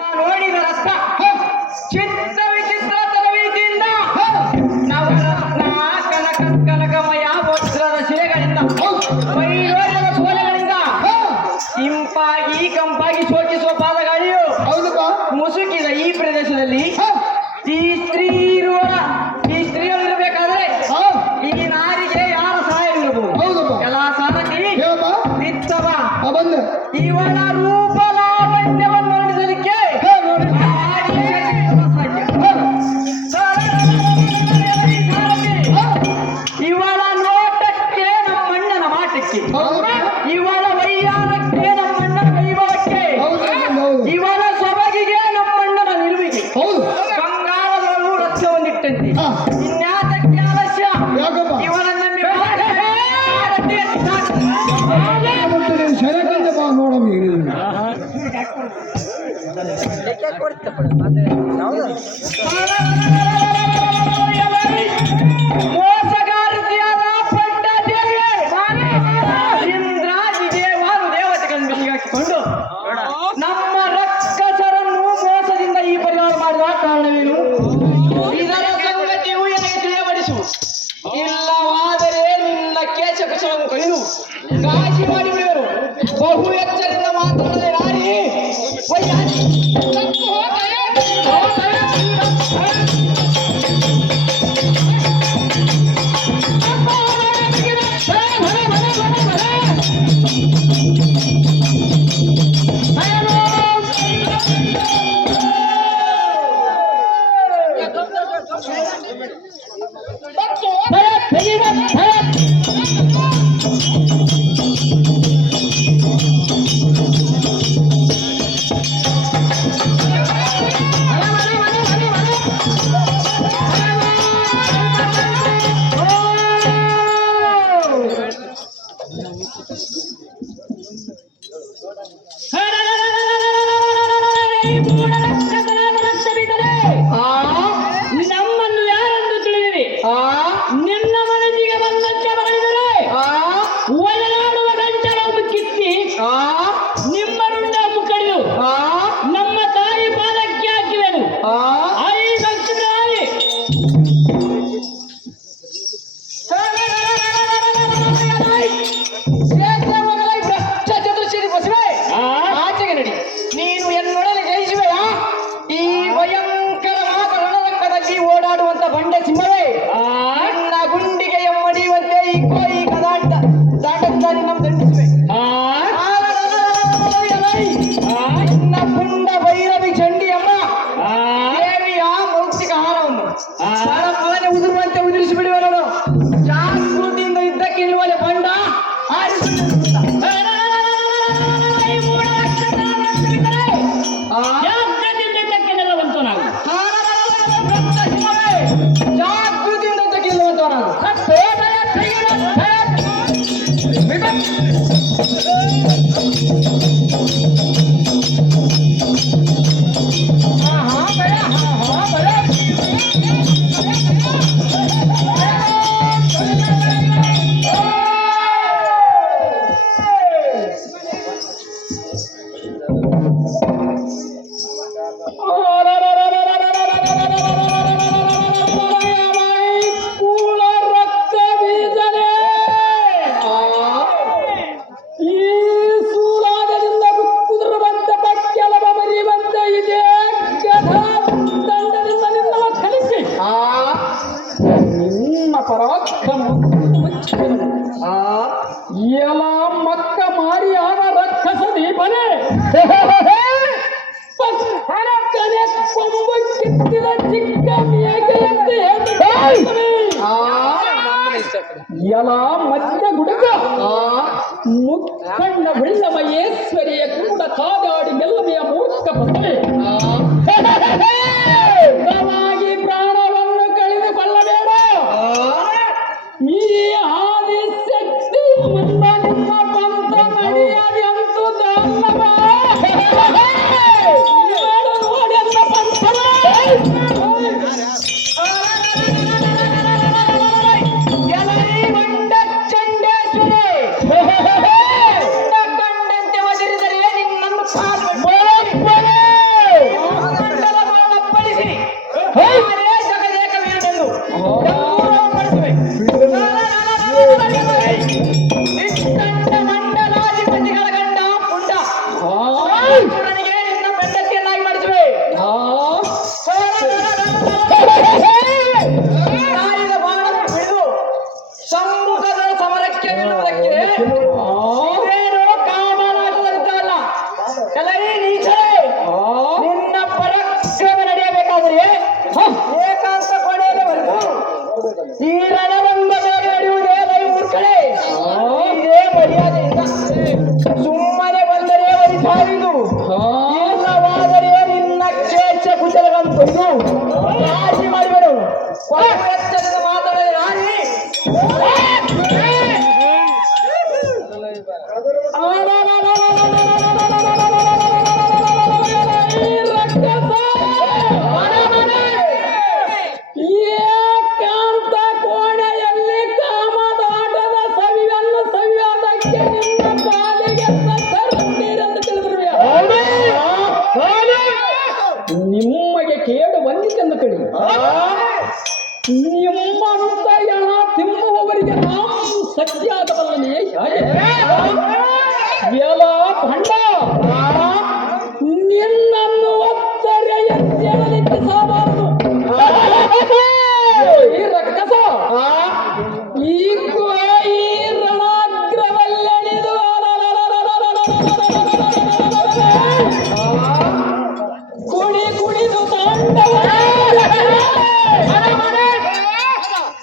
ನೋಡಿದ ರಕ್ತ ಚಿತ್ರ ವಿಚಿತ್ರ ತರಬೇತಿಯಿಂದ ನವರತ್ನ ಕನಕ ಕನಕಮಯ ವಜ್ರದ ಶಿಲೆಗಳಿಂದ ವೈರೋಜದ ಸೋಲೆಗಳಿಂದ ಇಂಪಾಗಿ ಕಂಪಾಗಿ ಶೋಕಿಸುವ ಪಾದಗಾಳಿಯು ಮುಸುಕಿದ ಈ ಪ್ರದೇಶದಲ್ಲಿ ಈ ಸ್ತ್ರೀಯಲ್ಲಿರಬೇಕಾದ್ರೆ ಈ ನಾರಿಗೆ ಯಾರ ಸಹಾಯ ಇರಬಹುದು? ಎಲ್ಲ ಸಾಧಕಿ ನಿತ್ತವ ಇವಳ ರೂಪ ಲಾವಣ್ಯವನ್ನು ವರ್ಣಿಸಲಿಕ್ಕೆ ಇವಳ ನೋಟಕ್ಕೆ ನಮ್ಮಣ್ಣನ ಮಾಟಕ್ಕೆ, ಇವಳ ವೈಯಾರಕ್ಕೆ ನಮ್ಮಣ್ಣನ ವೈಭವಕ್ಕೆ, ಇವಳ ಸೊಬಗಿಗೆ ನಮ್ಮಣ್ಣನ ನಿಲುವಿಗೆ ಕಂಗಾಳದೊಳಗೂ ರಕ್ತವನ್ನಿಟ್ಟಂತೆ ಇನ್ಯಾತಕ್ಕೆ ಆಲಸ್ಯ? ಇವಳನ್ನ ಮೋಸಗಾರತಿಯಾದ ಇಂದ್ರಾಜಿಗೆ ದೇವತೆಗಳನ್ನು ಬೆಳೆಗಾಕಿಕೊಂಡು ನಮ್ಮ ರಕ್ಕಸರನ್ನು ಮೋಸದಿಂದ ಈ ಪರಿಹಾರ ಮಾಡುವ ಕಾರಣವೇನು? ಇದರ ಸಂಗತಿಯು ನನಗೆ ತಿಳಿಯಬಡಿಸು. ಇಲ್ಲವಾದರೆ ನಿನ್ನ ಕೇಶ ಕುಶಲವನ್ನು ಕೈದು ಗಾಜಿ ಮಾಡಿಬಿಡುವರು. ಬಹು ಎಚ್ಚರಿಂದ ಮಾತಾಡದೆ ನಾರಿ ನಮ್ಮನ್ನು ಯಾರೆಂದು ತಿಳಿದಿರಿ? ನಿನ್ನ ಮನಸ್ಸಿಗೆ ಬಂದಂತೆ ಬಗಳಿದರೆ ಒಳನಾಡುವ ಗಂಟಲನ್ನು ಕಿತ್ತಿ ನಿಮ್ಮ ರುಂಡನ್ನು ಕಡಿದು ನಮ್ಮ ತಾಯಿ ಪಾದಕ್ಕೆ ಹಾಕಿವೆನು. ಆಯಿ ಸಂಸ್ಕೃತಿ ಚತುರ್ಶ್ರೀ ಬಸವೆ ಆಚೆಗೆ ನಡಿ. ನೀನು ಎನ್ನೊಡನೆ ಜಯಿಸುವೆಯಾ? ಈ ಭಯಂಕರವಾದ ರಣರಂಗದಲ್ಲಿ ಓಡಾಡುವಂತ ಬಂಡೆ ಸಿಂಹವೇ, ನಿನ್ನ ಗುಂಡಿಗೆ ಎಮ್ಮಡಿಯುವಂತೆ ಈ ಕೋಯಿ ಕದಾಟ ದಾಟಕ್ಕಾಗಿ ನಮ್ಮ ದಂಡಿಸುವೆ. ನಿನ್ನ ಪುಂಡ ಭೈರವಿ ಚಂಡಿಯಮ್ಮ ದೇವಿಯ ಮೌಕ್ತಿಕ ಹಾರವನ್ನು ಮನೆ ಉದುರುವಂತೆ ಉದುರಿಸಿ ಬಿಡುವೆ. ನೋಡು, ಜಾಗೃತಿಯಿಂದ ಇದ್ದಕ್ಕೆ ನಿಲ್ಲುವಲೆ ಬಂಡ ಜಾಗೃತಿಯಿಂದ ಗೆಲ್ಲುವಂತವನಾಗು. ಎಲ್ಲ ಮಕ್ಕ ಮಾರಿಯಾದ ರಕ್ಕಸ ದೀಪನೆ ಕೊಂಬು ಕಿತ್ತಿದ ಚಿಕ್ಕ ಮೇಕೆಯಂತೆ ಎಲ ಮಧ್ಯ ಗುಡುಗ ಮುಖಂಡ ಬೆಳ್ಳಮಯೇಶ್ವರಿಯ ಕೂಡ ಕಾದಾಡಿ ಮೆಲ್ಲನೆಯ ಮೂರ್ಖ ಬಸವೆ ಪ್ರಾಣವನ್ನು ಕಳೆದುಕೊಳ್ಳಬೇಡ. ಈ ಆದಿಶಕ್ತಿ ಮುಂದ ನಿಮ್ಮ ಪಂಥ ನಡೆಯದಂತೂ ನೋಡೆಲ್ಲ ಪಂಥವೇ ಕಂಡಂತೆ ಒದರಿದರೆ ನಿನ್ನನ್ನು ಕುಚಲಗಳನ್ನು ಕೊಯ್ದು